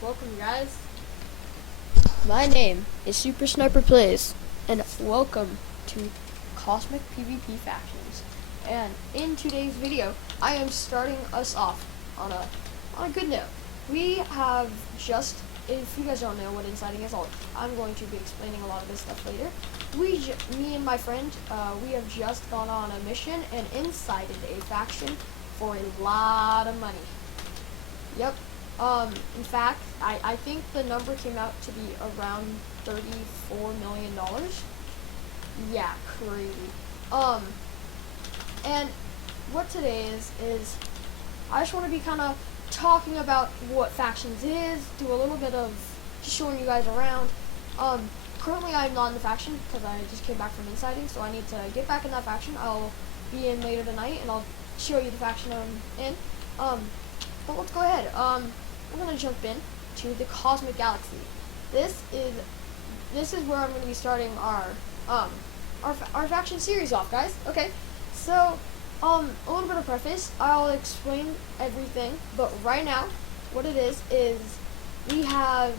Welcome, guys. My name is Super Sniper Plays, and welcome to Cosmic PvP Factions. And in today's video, I am starting us off on a good note. We have just, if you guys don't know what inciting is, I'm going to be explaining a lot of this stuff later. Me and my friend, we have just gone on a mission and incited a faction for a lot of money. Yep. In fact, I think the number came out to be around $34 million. Yeah, crazy. And what today is I just want to be kind of talking about what factions is, do a little bit of just showing you guys around. Currently I'm not in the faction because I just came back from inciting, so I need to get back in that faction. I'll be in later tonight and I'll show you the faction I'm in. But let's go ahead. I'm gonna jump in to the Cosmic Galaxy. This is where I'm gonna be starting our faction series off, guys. Okay, so a little bit of preface. I'll explain everything, but right now, what it is we have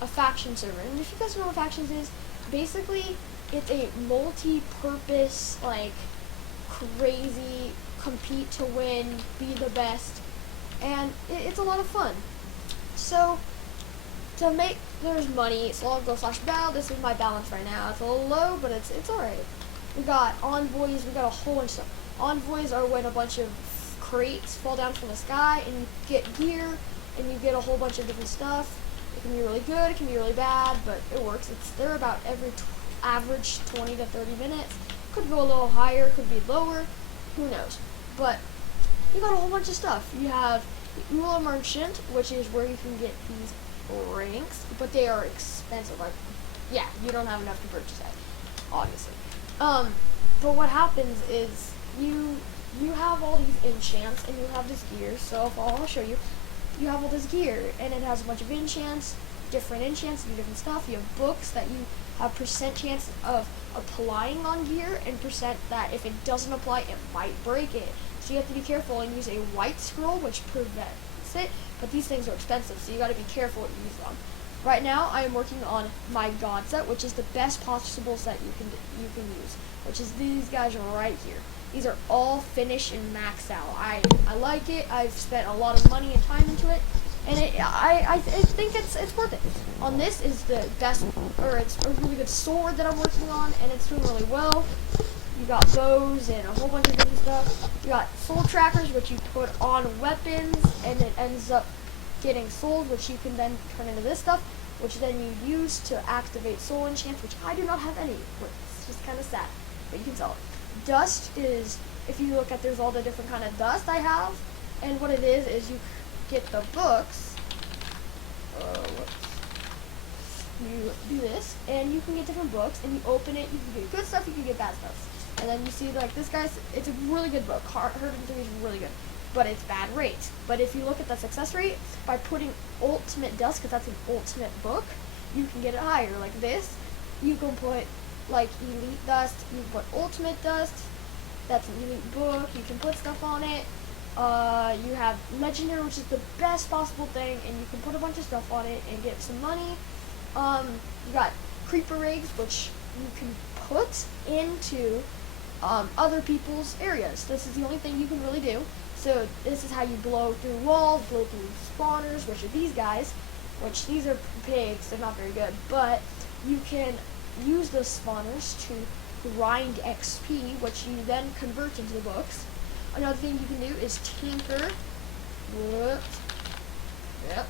a faction server, and if you guys know what factions is, basically it's a multi-purpose, like crazy, compete to win, be the best, and it's a lot of fun. So, there's money, slog, go / battle. This is my balance right now. It's a little low, but it's alright. We got envoys, we got a whole bunch of stuff. Envoys are when a bunch of crates fall down from the sky, and you get gear, and you get a whole bunch of different stuff. It can be really good, it can be really bad, but it works. They're about every average 20 to 30 minutes. Could go a little higher, could be lower, who knows. But you got a whole bunch of stuff. You have Ruler Merchant, which is where you can get these ranks, but they are expensive. Like, yeah, you don't have enough to purchase that, obviously. But what happens is you have all these enchants and you have this gear. So I'll show you. You have all this gear, and it has a bunch of enchants, different enchants, do different stuff. You have books that you have percent chance of applying on gear, and percent that if it doesn't apply, it might break it. So you have to be careful and use a white scroll, which prevents it. But these things are expensive, so you got to be careful what you use them. Right now, I am working on my God set, which is the best possible set you can use, which is these guys right here. These are all finished and maxed out. I like it. I've spent a lot of money and time into it, and I think it's worth it. On this is the best, or it's a really good sword that I'm working on, and it's doing really well. You got bows and a whole bunch of different stuff. You got soul trackers, which you put on weapons, and it ends up getting souls, which you can then turn into this stuff, which then you use to activate soul enchants, which I do not have any. It's just kind of sad, but you can sell it. Dust is, if you look at, there's all the different kind of dust I have, and what it is you get the books. You do this, and you can get different books, and you open it. You can get good stuff, you can get bad stuff. And then you see, like, this guy's, it's a really good book. Herd of 3 is really good, but it's bad rate. But if you look at the success rate, by putting ultimate dust, because that's an ultimate book, you can get it higher. Like this, you can put, like, elite dust, you can put ultimate dust, that's an elite book, you can put stuff on it. You have legendary, which is the best possible thing, and you can put a bunch of stuff on it and get some money. You got creeper rigs, which you can put into other people's areas. This is the only thing you can really do. So this is how you blow through walls, blow through spawners, which are these guys, which these are pigs, they're not very good, but you can use those spawners to grind XP, which you then convert into the books. Another thing you can do is tinker. Yep.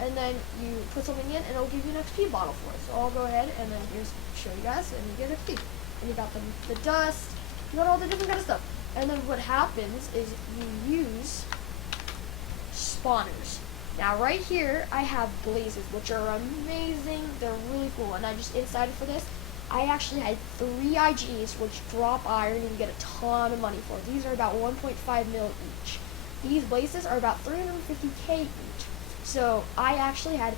And then you put something in, and it'll give you an XP bottle for it. So I'll go ahead and then here's show you guys, and you get XP. And you got the dust, you got all the different kind of stuff. And then what happens is you use spawners. Now right here, I have blazes, which are amazing. They're really cool, and I just incited for this. I actually had 3 IGs, which drop iron and you get a ton of money for. These are about 1.5 mil each. These blazes are about 350k each. So I actually had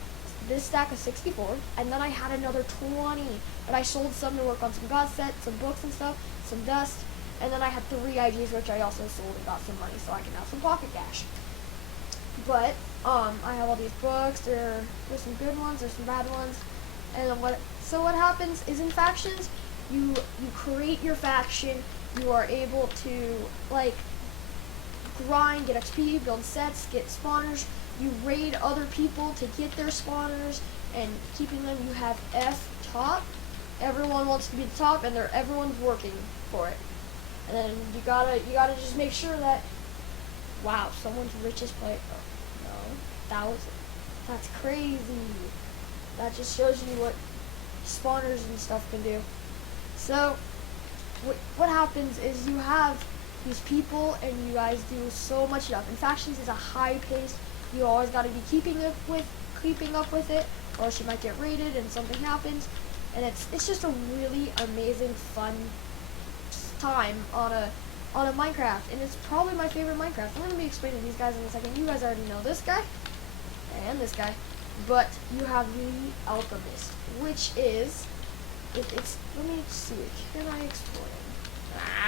this stack of 64, and then I had another 20, and I sold some to work on some God sets, some books and stuff, some dust, and then I had 3 IGs, which I also sold and got some money, so I can have some pocket cash. But I have all these books. There's some good ones, there's some bad ones, and what happens is in factions, you create your faction. You are able to like grind, get XP, build sets, get spawners. You raid other people to get their spawners and keeping them. You have F top. Everyone wants to be the top, and everyone's working for it. And then you gotta just make sure that. Wow, someone's richest player. Oh, no, that's crazy. That just shows you what spawners and stuff can do. So what happens is you have these people, and you guys do so much stuff. And factions is a high pace. You always got to be keeping up with it, or else you might get raided and something happens. And it's just a really amazing, fun time on a Minecraft, and it's probably my favorite Minecraft. I'm going to be explaining these guys in a second. You guys already know this guy and this guy, but you have the Alchemist, which is it's. Let me see. Can I explain?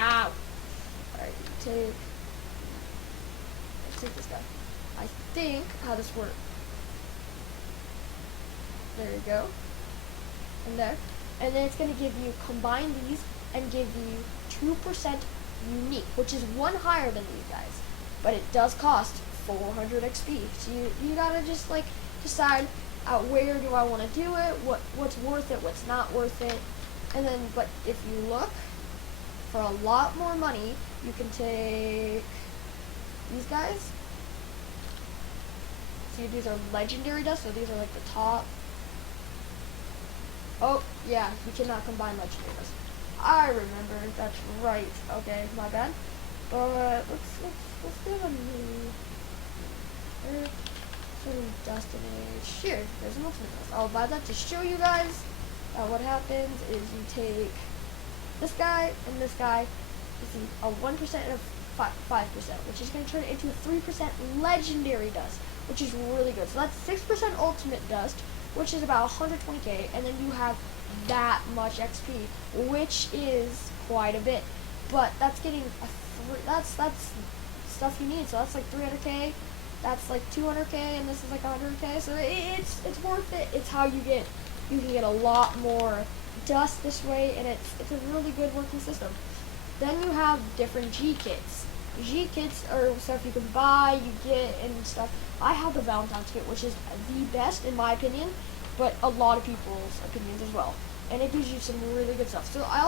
Ow! Alright, let's take this guy. I think how this works. There you go. And there. And then it's going to give you, combine these, and give you 2% unique, which is one higher than these guys. But it does cost 400 XP. So you got to just like decide where do I want to do it, what's worth it, what's not worth it. And then, but if you look, for a lot more money, you can take these guys. See, these are legendary dust, so these are like the top. Oh, yeah, you cannot combine legendary dust. I remember, that's right. Okay, my bad. But let's do a new dust and age. Here, there's an ultimate dust. I'll buy that to show you guys. What happens is you take this guy and this guy. You see a 1% and a 5%, which is going to turn it into a 3% legendary dust, which is really good. So that's 6% ultimate dust, which is about 120k, and then you have that much XP, which is quite a bit. But that's getting that's stuff you need. So that's like 300k, that's like 200k, and this is like 100k. So it's worth it. It's how you can get a lot more dust this way, and it's a really good working system. Then you have different G kits. G kits are stuff you can buy, you get, and stuff. I have the Valentine's kit, which is the best in my opinion, but a lot of people's opinions as well. And it gives you some really good stuff. So I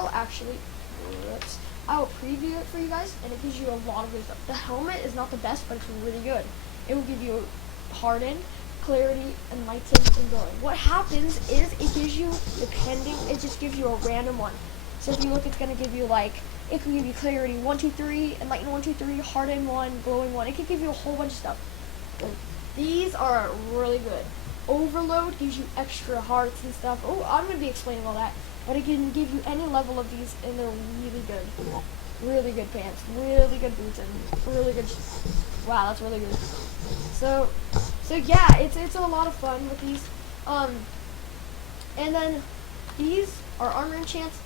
will preview it for you guys, and it gives you a lot of good stuff. The helmet is not the best, but it's really good. It will give you harden, clarity, and light tint and glowing. What happens is it gives you, it just gives you a random one. So if you look, it's going to give you like, it can give you clarity 1, 2, 3, and lighten 1, 2, 3, harden 1, glowing 1. It can give you a whole bunch of stuff. These are really good. Overload gives you extra hearts and stuff. Oh, I'm going to be explaining all that. But it can give you any level of these, and they're really good. Really good pants, really good boots, and really good. Wow, that's really good. So yeah, it's a lot of fun with these. And then these are armor enchants,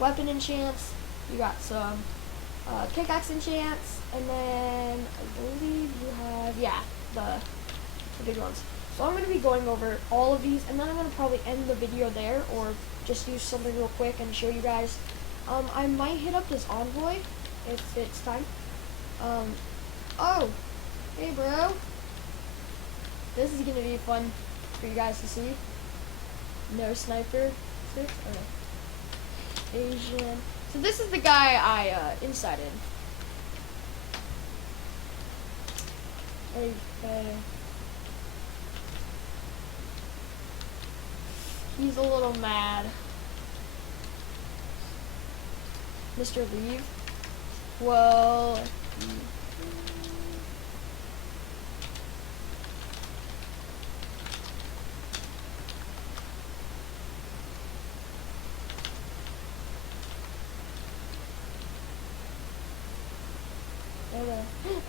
weapon enchants. You got some pickaxe enchants, and then I believe you have the big ones. So I'm going to be going over all of these, and then I'm going to probably end the video there, or just do something real quick and show you guys. I might hit up this envoy if it's time. Oh, hey bro. This is going to be fun for you guys to see. No sniper. Okay. Asian. So this is the guy I incited. Okay. He's a little mad. Mr. Leave. Well,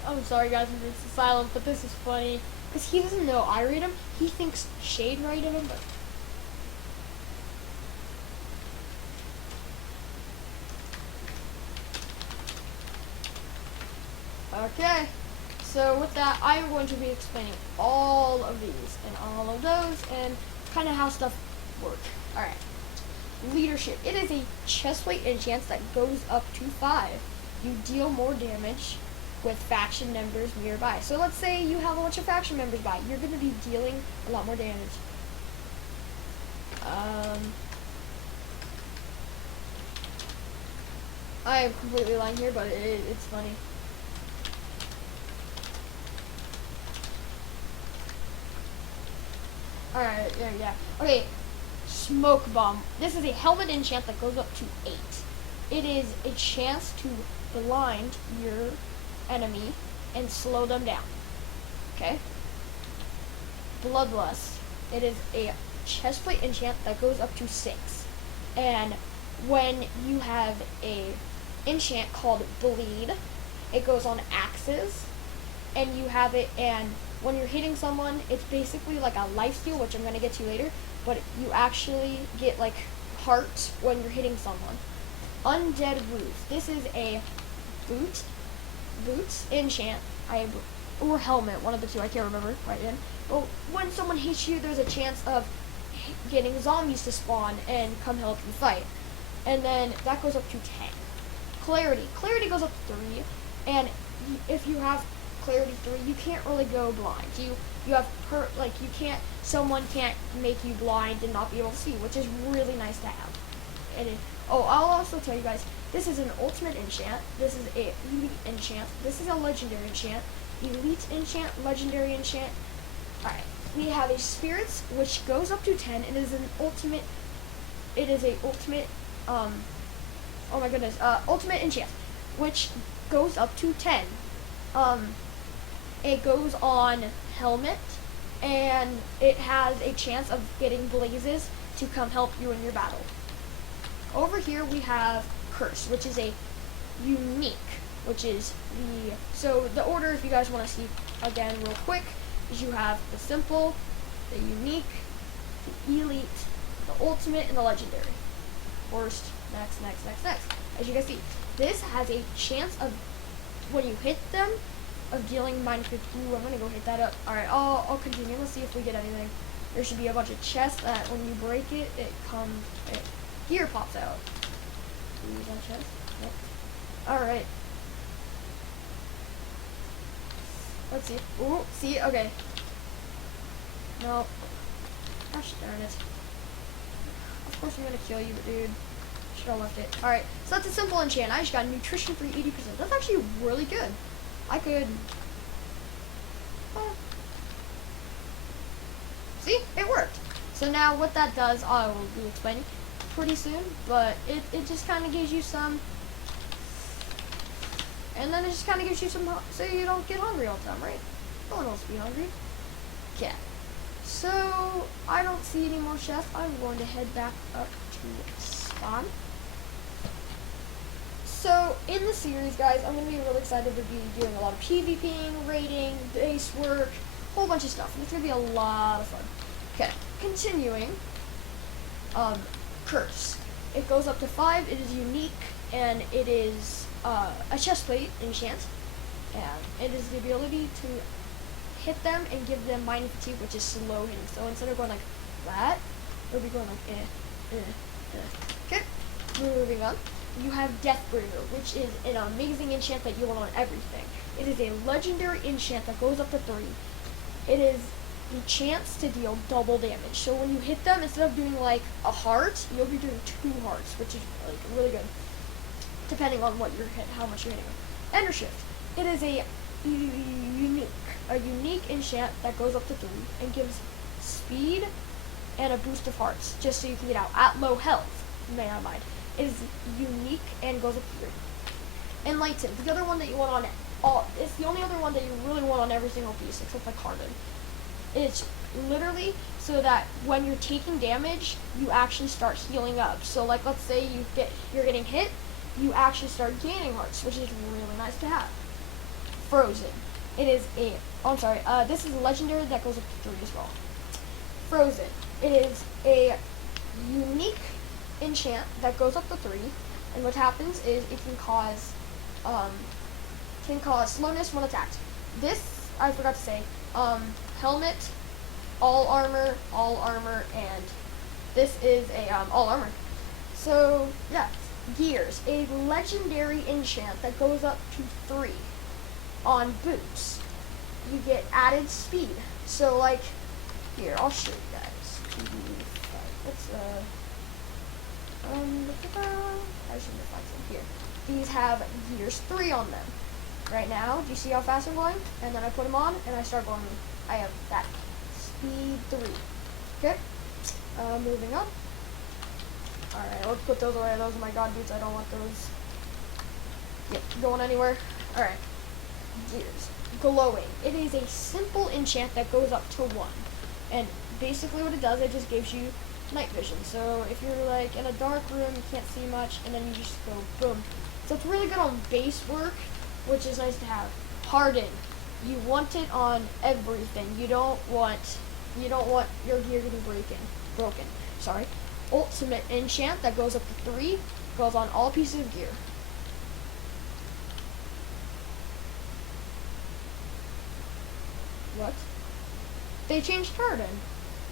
I'm sorry guys if it's silent, but this is funny. Because he doesn't know I rated him. He thinks Shade rated him, but okay, So with that, I'm going to be explaining all of these and all of those and kind of how stuff works. Alright. Leadership. It is a chest plate enchant that goes up to 5. You deal more damage with faction members nearby. So let's say you have a bunch of faction members by. You're going to be dealing a lot more damage. I am completely lying here, but it's funny. Alright, yeah. Okay, Smoke Bomb. This is a helmet enchant that goes up to 8. It is a chance to blind your enemy and slow them down. Okay? Bloodlust. It is a chestplate enchant that goes up to 6. And when you have a enchant called Bleed, it goes on axes, and you have it, and when you're hitting someone, it's basically like a lifesteal, which I'm going to get to later, but you actually get like hearts when you're hitting someone. Undead Roof. This is a boots enchant, or helmet, one of the two, I can't remember right in. But when someone hits you, there's a chance of getting zombies to spawn and come help you fight. And then that goes up to 10. Clarity. Clarity goes up to 3, and if you have Clarity 3, you can't really go blind. You have someone can't make you blind and not be able to see, which is really nice to have. And I'll also tell you guys, this is an ultimate enchant. This is a elite enchant. This is a legendary enchant. Elite enchant, legendary enchant. Alright, we have a spirits which goes up to 10. It is an ultimate. It is a ultimate. Oh my goodness. Ultimate enchant, which goes up to 10. It goes on helmet, and it has a chance of getting blazes to come help you in your battle. Over here we have curse, which is a unique, which is the order, if you guys want to see again real quick, is you have the simple, the unique, the elite, the ultimate, and the legendary. First, next. As you guys see, this has a chance of, when you hit them, of dealing -50. Ooh, I'm gonna go hit that up. Alright, I'll continue. Let's see if we get anything. There should be a bunch of chests that when you break it, gear pops out. Use that chest. Yep. Alright. Let's see. Ooh, see? Okay. No. Gosh darn it. Of course I'm gonna kill you, dude. Should have left it. Alright, so that's a simple enchant. I just got nutrition for 80%. That's actually really good. I could... see? It worked. So now what that does, I will be explaining pretty soon, but it just kind of gives you some... and then it just kind of gives you some... so you don't get hungry all the time, right? No one wants to be hungry. Okay. So, I don't see any more chests. I'm going to head back up to spawn. So, in the series, guys, I'm going to be really excited to be doing a lot of PvPing, raiding, base work, a whole bunch of stuff. And it's going to be a lot of fun. Okay, continuing. Curse. It goes up to 5. It is unique, and it is a chestplate enchant. And it is the ability to hit them and give them mind fatigue, which is slow hitting. So instead of going like that, it'll be going like Okay, moving on. You have Deathbringer, which is an amazing enchant that you want on everything. It is a legendary enchant that goes up to 3. It is the chance to deal double damage. So when you hit them, instead of doing like a heart, you'll be doing 2 hearts, which is like really good, depending on what you're how much you're hitting them. Ender Shift. It is a unique enchant that goes up to 3 and gives speed and a boost of hearts, just so you can get out at low health. You may not mind. It is unique and goes up to 3. Enlighten, the other one that you want on it's the only other one that you really want on every single piece except for Carbon. It's literally so that when you're taking damage, you actually start healing up. So like, let's say you're getting hit, you actually start gaining hearts, which is really nice to have. Frozen. It is this is a legendary that goes up to 3 as well. Frozen. It is a unique enchant that goes up to 3, and what happens is it can cause slowness when attacked. this I forgot to say. Helmet, all armor, and this is a all armor. So yeah, gears, a legendary enchant that goes up to 3 on boots. You get added speed. So like, here I'll show you guys. Let's I should find some here. These have gears 3 on them. Right now, do you see how fast I'm going? And then I put them on, and I start going. I have that speed 3. Okay. Moving up. All right, let's put those away. Those are my god boots. I don't want those. Yep, going anywhere. All right. Gears. Glowing. It is a simple enchant that goes up to 1, and basically what it does, it just gives you night vision. So if you're like in a dark room, you can't see much, and then you just go boom. So it's really good on base work, which is nice to have. Harden. You want it on everything. You don't want your gear getting broken. Sorry. Ultimate enchant that goes up to 3, goes on all pieces of gear. What? They changed Harden.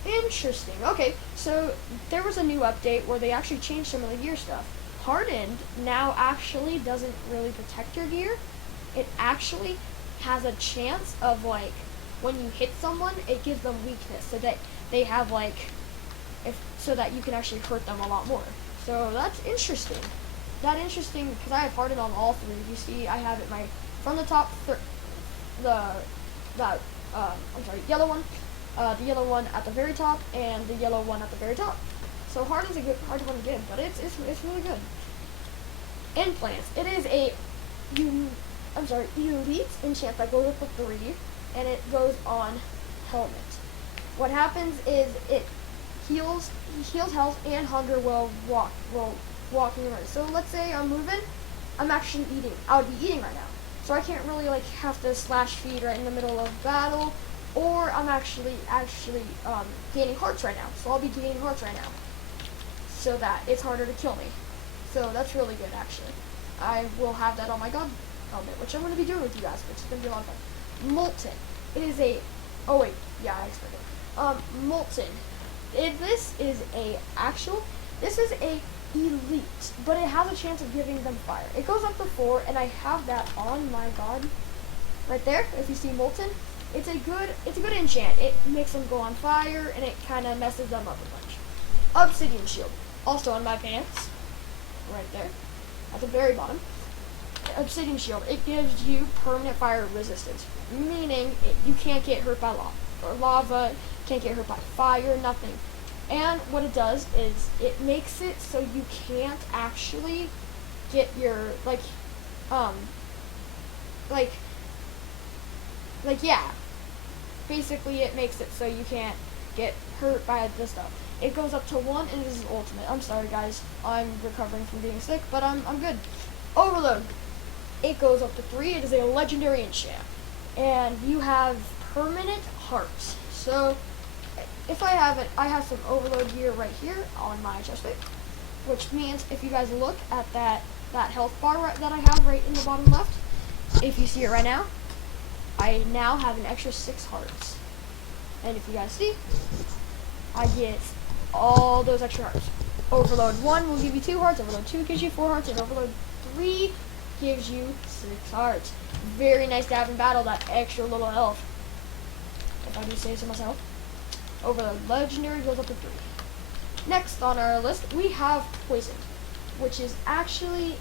Interesting. Okay, so there was a new update where they actually changed some of the gear stuff. Hardened now actually doesn't really protect your gear. It actually has a chance of, like, when you hit someone, it gives them weakness, so that they have, like, so that you can actually hurt them a lot more. So that's interesting. Because I have Hardened on all 3. You see, I have it from the top, yellow one, the yellow one at the very top, and the yellow one at the very top. So Harden's a hard one to get, but it's really good. Implants. It is a elite enchant that goes up to 3, and it goes on helmet. What happens is it heals health and hunger while walking around. So let's say I'm moving, I'm actually eating. I would be eating right now, so I can't really like have to slash feed right in the middle of battle, or I'm actually gaining hearts right now. So I'll be gaining hearts right now, so that it's harder to kill me. So that's really good actually. I will have that on my god helmet, which I'm going to be doing with you guys, which is going to be a lot of fun. Molten. It is a, oh wait, yeah, I expected it. Molten. This is a elite, but it has a chance of giving them fire. It goes up to 4, and I have that on my god right there. If you see Molten, it's a good enchant. It makes them go on fire, and it kind of messes them up a bunch. Obsidian shield, also on my pants, right there, at the very bottom. Obsidian shield, it gives you permanent fire resistance, meaning you can't get hurt by lava, can't get hurt by fire, nothing. And what it does is it makes it so you can't actually get your basically it makes it so you can't get hurt by this stuff. It goes up to 1, and this is ultimate. I'm sorry guys, I'm recovering from being sick, but I'm good. Overload. It goes up to 3. It is a legendary enchant, and you have permanent hearts. So if I have it, I have some overload gear right here on my chest plate, which means if you guys look at that health bar that I have right in the bottom left, if you see it right now, I now have an extra 6 hearts. And if you guys see, I get all those extra hearts. Overload 1 will give you 2 hearts, overload 2 gives you 4 hearts, and overload 3 gives you 6 hearts. Very nice to have in battle, that extra little health, if I do say so myself. Overload legendary goes up to 3. Next on our list, we have poison, which is actually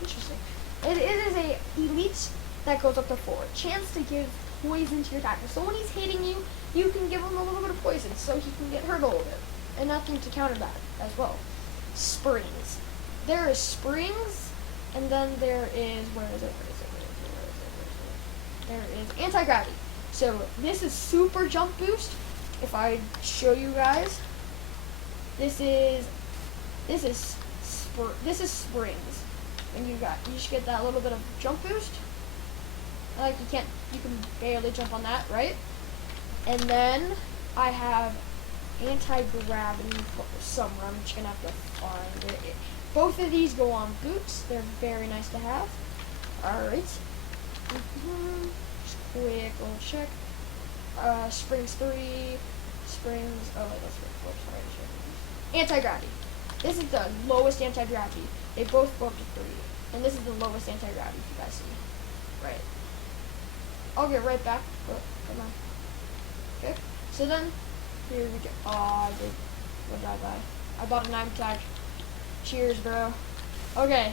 interesting. It is a elite that goes up to 4. Chance to give poison to your attacker. So when he's hitting you, you can give him a little bit of poison, so he can get hurt a little bit. And nothing to counter that as well. Springs. There is springs, and then there is, where is it? There is anti-gravity. So this is super jump boost. If I show you guys, this is springs, and you just get that little bit of jump boost. Like you can barely jump on that, right? And then I have anti-gravity somewhere. I'm just gonna have to find it. Both of these go on boots. They're very nice to have. Alright. Just quick little check. Springs 3. Springs. Oh, wait, let's go. Sorry. Anti-gravity. This is the lowest anti-gravity. They both go up to 3. And this is the lowest anti-gravity, if you guys see. Right. I'll get right back. Oh, come on. Okay. So then, here we go. Oh, what did I buy? I bought a 9 tag. Cheers, bro. Okay.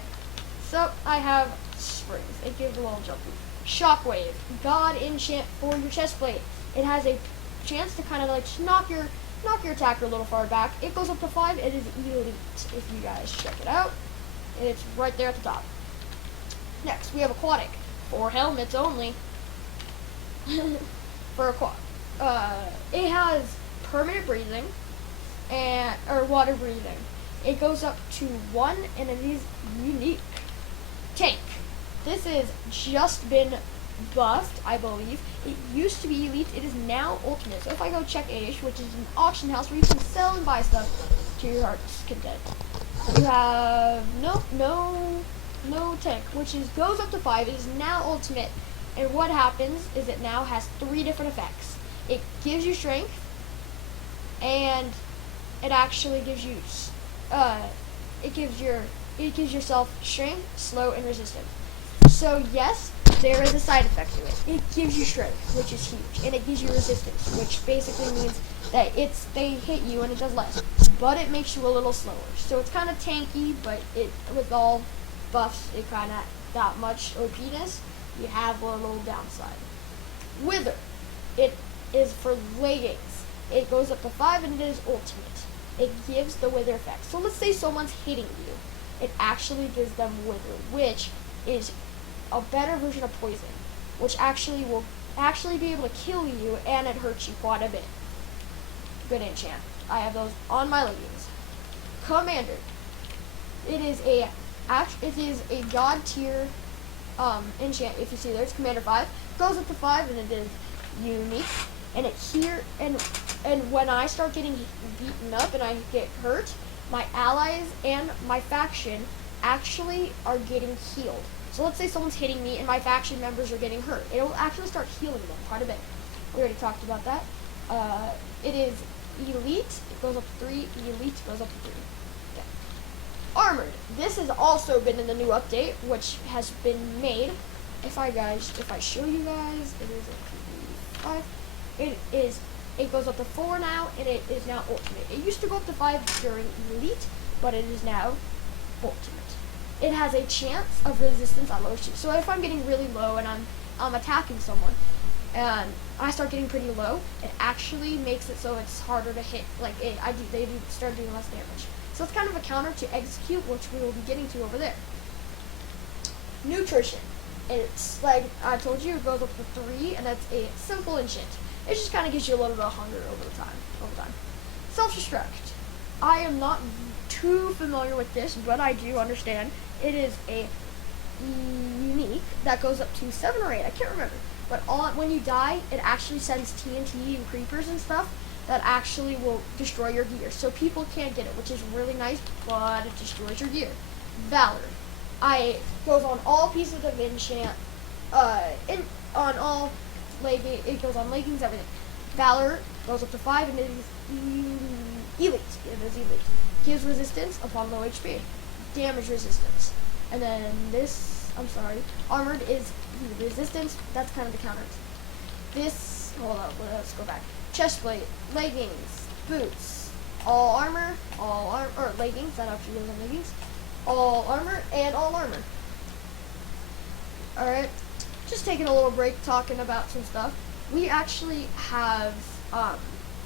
So, I have springs. It gives a little jump. Shockwave. God enchant for your chest plate. It has a chance to kind of like knock your attacker a little far back. It goes up to 5. It is elite, if you guys check it out. And it's right there at the top. Next, we have aquatic. 4 helmets only. For aquatic. It has permanent breathing or water breathing. It goes up to 1 and it is unique. Tank. This has just been buffed, I believe. It used to be elite. It is now ultimate. So if I go check Aish, which is an auction house where you can sell and buy stuff to your heart's content, you have no tank, which goes up to 5. It is now ultimate. And what happens is it now has 3 different effects. It gives you strength, and it actually gives you it gives yourself strength, slow, and resistance. So yes, there is a side effect to it. It gives you strength, which is huge, and it gives you resistance, which basically means that they hit you and it does less, but it makes you a little slower. So it's kind of tanky, but with all buffs, it kind of that much OPness. You have a little downside. Wither. It is for leggings. It goes up to 5 and it is ultimate. It gives the wither effect. So let's say someone's hitting you. It actually gives them wither, which is a better version of poison, which actually will be able to kill you, and it hurts you quite a bit. Good enchant. I have those on my leggings. Commander. It is a god tier enchant. If you see there, it's Commander 5. Goes up to 5 and it is unique. And and when I start getting beaten up and I get hurt, my allies and my faction actually are getting healed. So let's say someone's hitting me and my faction members are getting hurt. It will actually start healing them quite a bit. We already talked about that. It is elite. It goes up to 3. Elite goes up to 3. Okay. Armored. This has also been in the new update, which has been made. If I show you guys, it is a 5. It goes up to 4 now, and it is now ultimate. It used to go up to 5 during elite, but it is now ultimate. It has a chance of resistance on low shoot. So if I'm getting really low and I'm attacking someone, and I start getting pretty low, it actually makes it so it's harder to hit. Like they start doing less damage. So it's kind of a counter to execute, which we will be getting to over there. Nutrition. It's like I told you, it goes up to 3, and that's a simple enchant. It just kind of gives you a little bit of hunger over time. Self-destruct. I am not too familiar with this, but I do understand. It is a unique that goes up to 7 or 8. I can't remember. But when you die, it actually sends TNT and creepers and stuff that actually will destroy your gear. So people can't get it, which is really nice, but it destroys your gear. Valor. It goes on all pieces of enchant, on all leggings. It goes on leggings, everything. Valor goes up to 5, and it is elite. It is elite. Gives resistance upon low HP. Damage resistance. And then armored is resistance. That's kind of the counter. This, hold on, let's go back. Chestplate, leggings, boots, all armor, or leggings, that actually goes on leggings. All armor, and all armor. Alright, just taking a little break talking about some stuff. We actually have a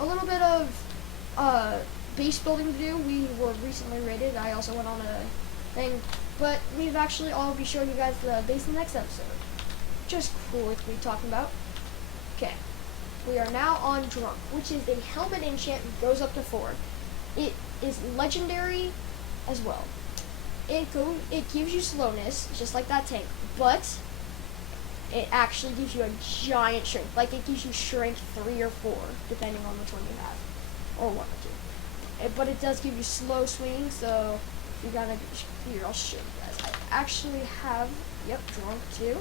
little bit of base building to do. We were recently raided. I also went on a thing, but I'll be showing you guys the base in the next episode. Just quickly talking about. Okay, we are now on Drunk, which is a helmet enchant that goes up to 4. It is legendary as well. It gives you slowness, just like that tank, but it actually gives you a giant strength. Like it gives you strength 3 or 4, depending on which one you have, or 1 or 2. But it does give you slow swing, so you gotta here. I'll show you guys. I actually have Drunk too.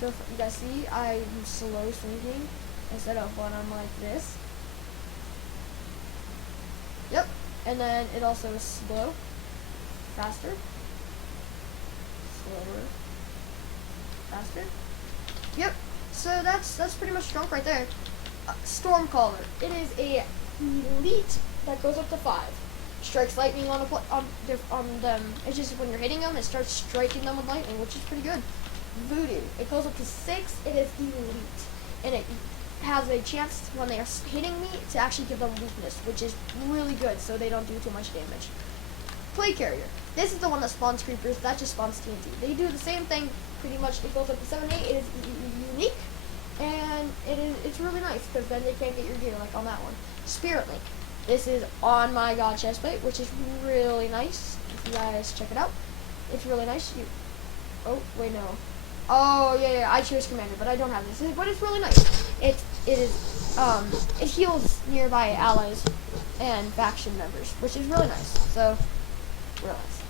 So if you guys see, I'm slow sinking instead of when I'm like this. Yep. And then it also is slow, faster, slower, faster. Yep. So that's pretty much strong right there. Stormcaller. It is a elite that goes up to 5. Strikes lightning on them. It's just when you're hitting them, it starts striking them with lightning, which is pretty good. Voodoo. It goes up to 6. It is elite, and it has a chance when they are hitting me to actually give them weakness, which is really good, so they don't do too much damage. Play carrier. This is the one that spawns creepers. That just spawns TNT. They do the same thing pretty much. It goes up to 7-8. It is unique. And it's really nice because then they can't get your gear like on that one. Spirit Link. This is on my god chestplate, which is really nice. If you guys check it out, it's really nice. Oh wait, no. Oh yeah, I chose Commander, but I don't have this. But it's really nice. It heals nearby allies and faction members, which is really nice. So real nice.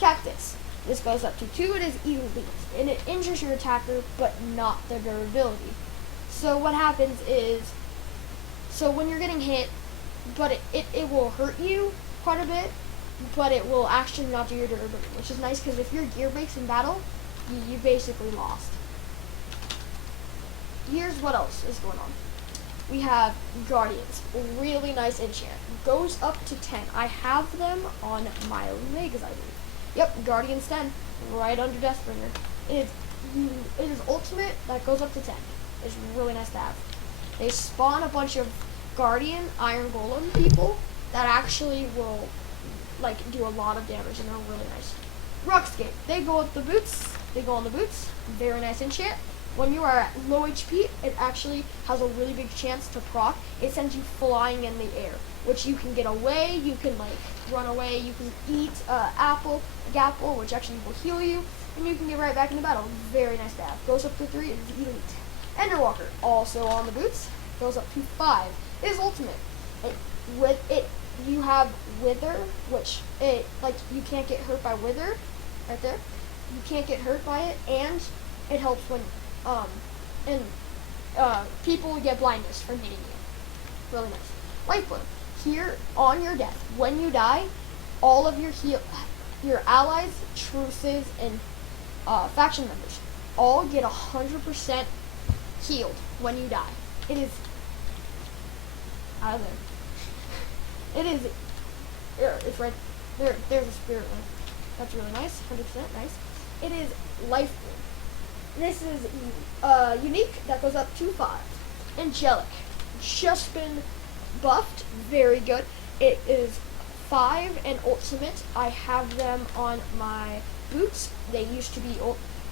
Cactus. This goes up to 2. It is elite, and it injures your attacker, but not their durability. So what happens is, so when you're getting hit, but it will hurt you quite a bit, but it will actually not do your durability, which is nice because if your gear breaks in battle, you basically lost. Here's what else is going on. We have Guardians, really nice enchant. Goes up to 10. I have them on my legs, I believe. Yep, Guardians 10, right under Deathbringer. It is ultimate that goes up to 10. It's really nice to have. They spawn a bunch of Guardian Iron Golem people that actually will like do a lot of damage, and they're really nice. Ruckscape. They go up the boots. They go on the boots. Very nice enchant. When you are at low HP, it actually has a really big chance to proc. It sends you flying in the air, which you can get away, you can like run away, you can eat apple, gapple, which actually will heal you, and you can get right back into battle. Very nice to have. Goes up to 3, it's elite. Enderwalker, also on the boots, goes up to 5. It is ultimate. You have Wither, which you can't get hurt by Wither, right there. You can't get hurt by it, and it helps when people get blindness from hitting you. Really nice. Lifeblood. Here, on your death, when you die, all of your allies, truces, and faction members all get 100% healed when you die. It is out of there. It is. It's right there. There's a spirit one. That's really nice. 100% nice. It is Lifeblood. This is unique. That goes up to 5. Angelic. Just been buffed. Very good. It is 5 and ultimate. I have them on my boots. They used to be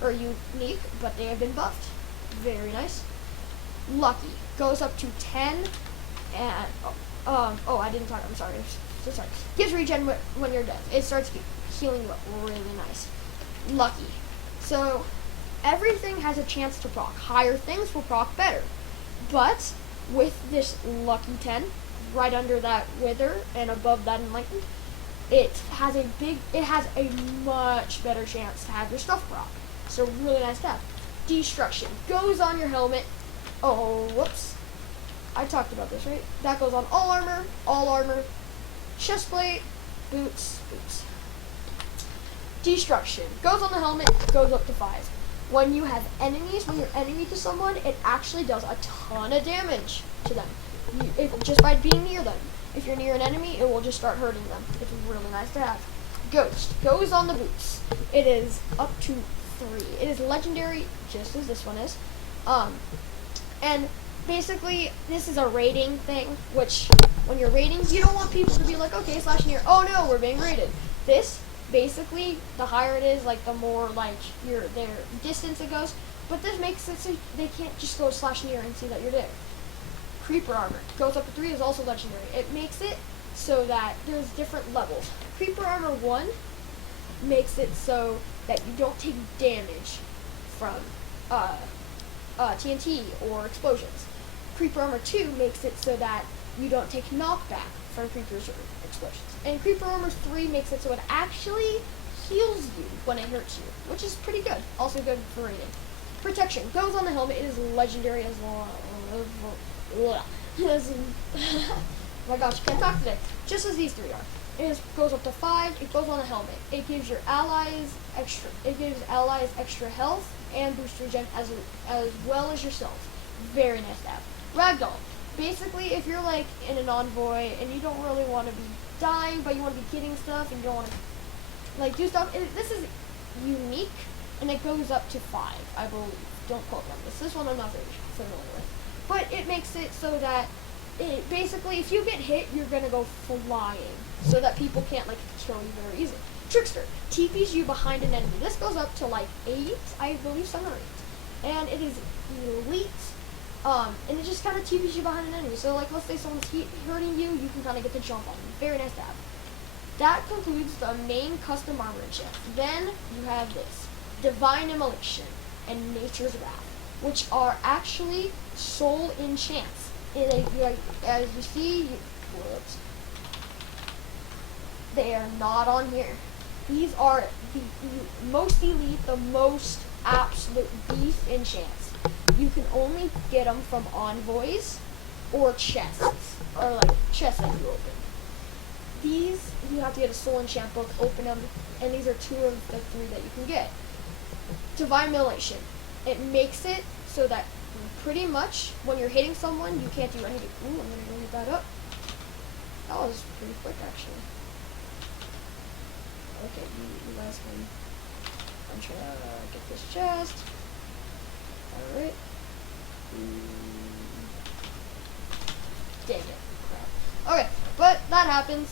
unique, but they have been buffed. Very nice. Lucky. Goes up to 10. And I didn't talk. I'm sorry. So sorry. Gives regen when you're dead. It starts healing you up. Really nice. Lucky. So everything has a chance to proc. Higher things will proc better. But with this Lucky 10, right under that Wither and above that Enlightened, it has a much better chance to have your stuff proc. So really nice to have. Destruction. Goes on your helmet. Oh, whoops. I talked about this, right? That goes on all armor, chestplate, boots. Destruction. Goes on the helmet, goes up to 5. When you have enemies, when you're enemy to someone, it actually does a ton of damage to them. Just by being near them. If you're near an enemy, it will just start hurting them. It's really nice to have. Ghost. Goes on the boots. It is up to 3. It is legendary, just as this one is. And basically, this is a raiding thing, which when you're raiding, you don't want people to be like, okay, slash near, oh no, we're being raided. This, basically, the higher it is, like, the more, like, their distance it goes. But this makes it so they can't just go slash near and see that you're there. Creeper armor. Goes up to 3, is also legendary. It makes it so that there's different levels. Creeper armor 1 makes it so that you don't take damage from TNT or explosions. Creeper armor 2 makes it so that you don't take knockback from creepers or explosions. And Creeper armor 3 makes it so it actually heals you when it hurts you, which is pretty good. Also good for raiding. Protection goes on the helmet. It is legendary as well. My gosh, I can't talk today. Just as these three are. It goes up to 5. It goes on the helmet. It gives your allies extra. It gives allies extra health and boost regen as well as yourself. Very nice to have. Ragdoll. Basically, if you're like in an envoy and you don't really want to be dying, but you want to be getting stuff and you don't want to like do stuff, this is unique, and it goes up to 5, I believe. Don't quote me on this. This one I'm not very familiar with, but it makes it so that basically, if you get hit, you're gonna go flying, so that people can't like kill you very easily. Trickster TPs you behind an enemy. This goes up to like 8, I believe, 7 or 8, and it is elite. And it just kind of TPs you behind an enemy. So like, let's say someone's hurting you, you can kind of get the jump on them. Very nice to have. That concludes the main custom armor chest. Then you have this Divine Immolation and Nature's Wrath, which are actually soul enchants. As you see, they are not on here. These are the most elite, the most absolute beast enchants. You can only get them from envoys or chests, or like chests that you open. These, you have to get a soul enchant book, open them, and these are 2 of the 3 that you can get. Divine Immolation. It makes it so that pretty much when you're hitting someone, you can't do anything. Ooh, I'm gonna go hit that up. That was pretty quick, actually. Okay, you guys can. I'm trying to get this chest. Alright. Dang it. Crap. Okay, but that happens.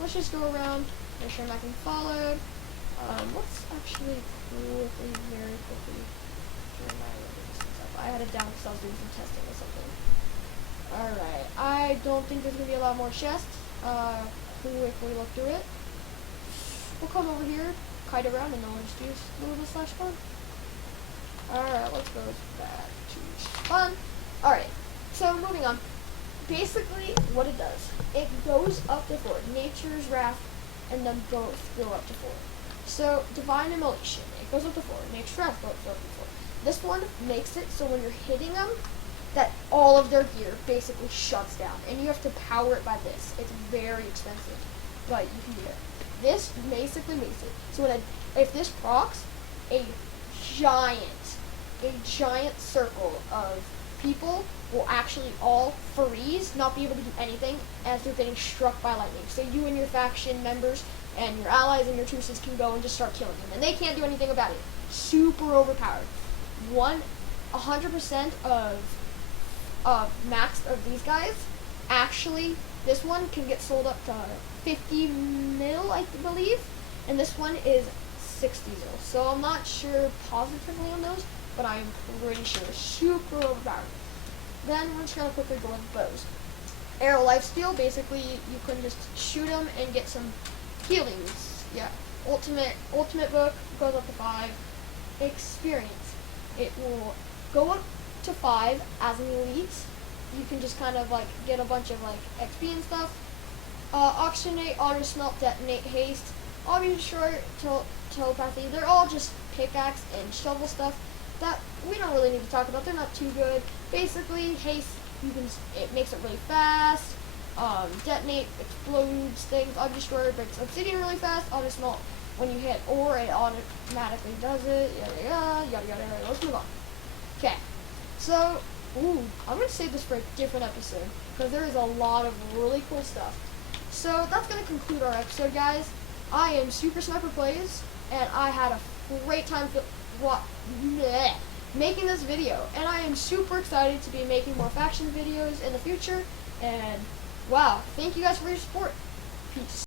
Let's just go around, make sure I'm not getting followed. Let's actually very quickly turn my resistance up. I had it down because I was doing some testing or something. Alright, I don't think there's going to be a lot more chests. Quickly look through it. We'll come over here, kite around, and then we'll just use a little slash fun. Alright, let's go back to fun. Alright, so moving on. Basically, what it does, it goes up to 4. Nature's Wrath, and then both go up to 4. So, Divine Immolation, it goes up to 4. Nature's Wrath goes up to 4. This one makes it so when you're hitting them, that all of their gear basically shuts down, and you have to power it by this. It's very expensive, but you can do it. This basically makes it so if this procs, a giant circle of people will actually all freeze, not be able to do anything as they're getting struck by lightning. So you and your faction members and your allies and your troops can go and just start killing them, and they can't do anything about it. Super overpowered. 100% of max of these guys. Actually, this one can get sold up to 50 mil, I believe, and this one is 60 mil. So I'm not sure positively on those, but I'm pretty sure. Super overpowered. Then we're just gonna quickly go with bows. Arrow lifesteal, basically you can just shoot them and get some healings. Yeah. Ultimate book goes up to 5. Experience. It will go up to 5 as an elite. You can just kind of like get a bunch of like XP and stuff. Oxygenate, auto smelt, detonate, haste, obvious short, telepathy. They're all just pickaxe and shovel stuff that we don't really need to talk about. They're not too good. Basically, haste, it makes it really fast. Detonate explodes things. Obvious short breaks obsidian really fast. Auto smelt, when you hit ore, it automatically does it. Yada yada yada yada. Let's move on. Okay, so I'm gonna save this for a different episode because there is a lot of really cool stuff. So that's gonna conclude our episode, guys. I am Super Sniper Plays, and I had a great time making this video, and I am super excited to be making more faction videos in the future. And wow, thank you guys for your support. Peace.